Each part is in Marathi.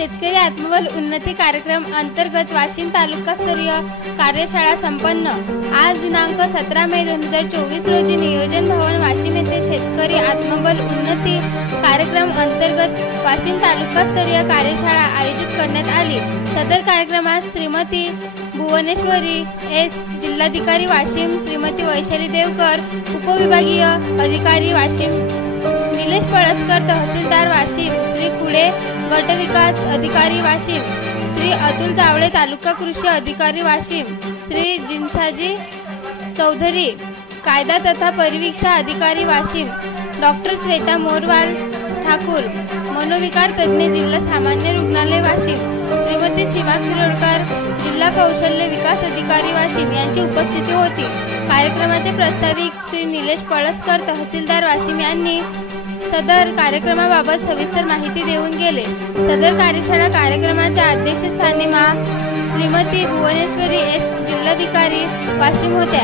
शेतकरी आत्मबल उन्नती कार्यक्रम अंतर्गत वाशिम तालुकास्तरीय कार्यशाळा संपन्न। आज दिनांक 17 मे 2024 रोजी नियोजन भवन वाशिम येथे शेतकरी आत्मबल उन्नती कार्यक्रम अंतर्गत वाशिम तालुकास्तरीय कार्यशाळा आयोजित करण्यात आली। सदर कार्यक्रमात श्रीमती भुवनेश्वरी एस जिल्हाधिकारी वाशिम, श्रीमती वैशाली देवकर उपविभागीय अधिकारी वाशिम, निलेश पळसकर तहसीलदार वाशिम, श्री खुडे गटविकास अधिकारी वाशिम, श्री अतुल जावळे तालुका कृषी अधिकारी वाशिम, श्री जिन्साजी चौधरी कायदा तथा परिवीक्षा अधिकारी वाशिम, डॉक्टर श्वेता मोरवाल ठाकूर मनोविकार तज्ञ जिल्हा सामान्य रुग्णालय वाशिम, श्रीमती सीमा खिरोडकर जिल्हा कौशल्य विकास अधिकारी वाशिम यांची उपस्थिती होती। कार्यक्रमाचे प्रस्ताविक श्री निलेश पळसकर तहसीलदार वाशिम यांनी सदर कार्यक्रमाबाबत सविस्तर माहिती देऊन गेले। सदर कार्यशाळा कार्यक्रमाच्या अध्यक्षस्थानी श्रीमती भुवनेश्वरी एस जिल्हाधिकारी वाशिम होत्या।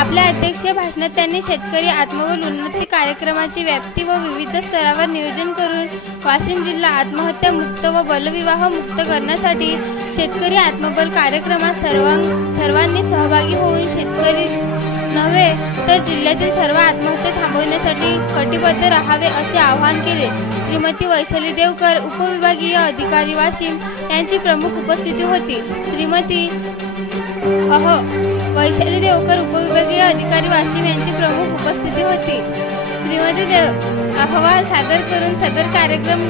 आपल्या अध्यक्षीय भाषणात त्यांनी शेतकरी आत्मबल उन्नती कार्यक्रमाची व्याप्ती व विविध स्तरावर नियोजन करून वाशिम जिल्हा आत्महत्या मुक्त व बालविवाह मुक्त करण्यासाठी शेतकरी आत्मबल कार्यक्रमात सर्वांनी सहभागी होऊन शेतकरीच नव्हे तर जिल्ह्यातील सर्व आत्महत्या थांबवण्यासाठी कटिबद्ध राहावे असे आवाहन केले। श्रीमती वैशाली देवकर उपविभागीय अधिकारी वाशिम यांची प्रमुख उपस्थिती होती। श्रीमती वैशाली देवकर उपविभागीय अधिकारी वाशिम यांची प्रमुख उपस्थिती होती। श्रीमती अहवाल सादर करून सदर कार्यक्रम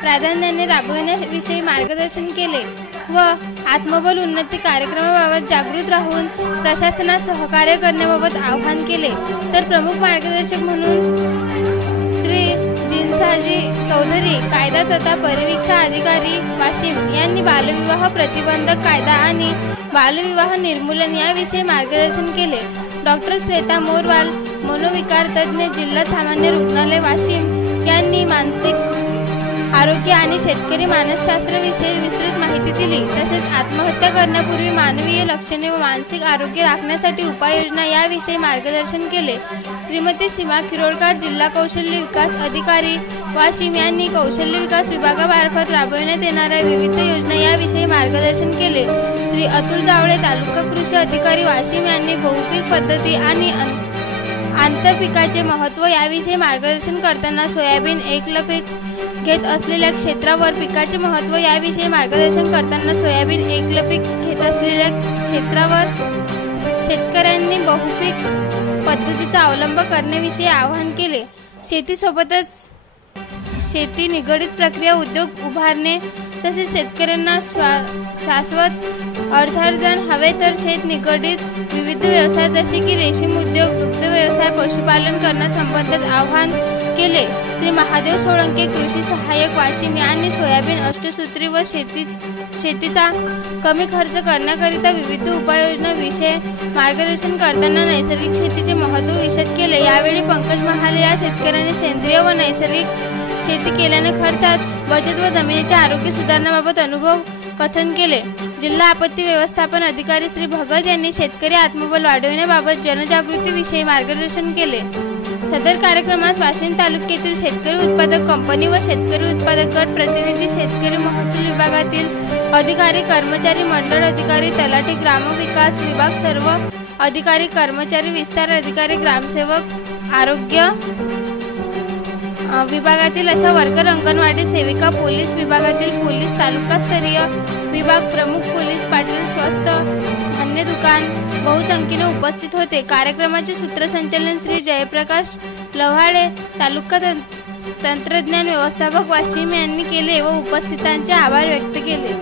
प्राधान्याने राबविण्याविषयी मार्गदर्शन केले व आत्मबल उन्नती कार्यक्रमाबाबत जागृत राहून प्रशासनास सहकार्य करण्याबाबत आवाहन केले। तर प्रमुख मार्गदर्शक म्हणून श्री जिन्साजी चौधरी कायदा तथा परिवीक्षा अधिकारी वाशिम यांनी बालविवाह प्रतिबंधक कायदा आणि बालविवाह निर्मूलन याविषयी मार्गदर्शन केले। डॉक्टर श्वेता मोरवाल मनोविकार तज्ञ जिल्हा सामान्य रुग्णालय वाशिम यांनी मानसिक आरोग्य आणि शेतकरी मानसशास्त्राविषयी विस्तृत माहिती दिली। तसेच आत्महत्या करण्यापूर्वी मानवीय लक्षणे व मानसिक आरोग्य राखण्यासाठी उपाययोजना याविषयी मार्गदर्शन केले। श्रीमती सीमा खिरोडकर जिल्हा कौशल्य विकास अधिकारी वाशिम यांनी कौशल्य विकास विभागामार्फत राबविण्यात येणाऱ्या विविध योजना याविषयी मार्गदर्शन केले। श्री अतुल जावळे तालुका कृषी अधिकारी वाशिम यांनी बहुपीक पद्धती आणि आंतरपिकाचे महत्त्व याविषयी मार्गदर्शन करताना सोयाबीन एकल पीक घेत असलेल्या क्षेत्रावर पिकाचे महत्त्व याविषयी मार्गदर्शन करताना सोयाबीन एकल पीक घेत असलेल्या क्षेत्रावर शेतकऱ्यांनी बहुपीक पद्धतीचा अवलंब करण्याविषयी आवाहन केले। शेतीसोबतच शेती निगडित प्रक्रिया उद्योग उभारणे तसेच शेतकऱ्यांना शाश्वत अर्थार्जन हवे तर शेत निगडित विविध व्यवसाय जसे की रेशीम उद्योग, दुग्ध व्यवसाय, पशुपालन करण्यासंबंधित आवाहन केले। श्री महादेव सोळंके कृषी सहाय्यक वाशिम यांनी सोयाबीन अष्टसूत्री व शेतीचा कमी खर्च करण्याकरिता विविध उपाययोजना विषय मार्गदर्शन करताना नैसर्गिक शेतीचे महत्त्व विशद केले। यावेळी पंकज महाले या शेतकऱ्यांनी सेंद्रिय व नैसर्गिक शेती केल्याने खर्चात बचत व जमिनीच्या आरोग्य सुधारण्याबाबत अनुभव कथन केले। जिल्हा आपत्ती व्यवस्थापन अधिकारी श्री भगत यांनी शेतकरी आत्मबल वाढविण्याबाबत जनजागृतीविषयी मार्गदर्शन केले। सदर कार्यक्रमास वाशिम तालुक्यातील शेतकरी उत्पादक कंपनी व शेतकरी उत्पादक गट प्रतिनिधी, शेतकरी महसूल विभागातील अधिकारी, कर्मचारी मंडळ अधिकारी, तलाठी, ग्रामविकास विभाग सर्व अधिकारी, कर्मचारी, विस्तार अधिकारी, ग्रामसेवक, आरोग्य विभागातील अशा वर्कर, अंगणवाडी सेविका, पोलीस विभागातील पोलीस, तालुकास्तरीय विभाग प्रमुख, पोलीस पाटील, स्वस्त धान्य दुकान बहुसंख्येने उपस्थित होते। कार्यक्रमाचे सूत्रसंचालन श्री जयप्रकाश लव्हाळे तालुका तंत्रज्ञान व्यवस्थापक वाशिम यांनी केले व उपस्थितांचे आभार व्यक्त केले।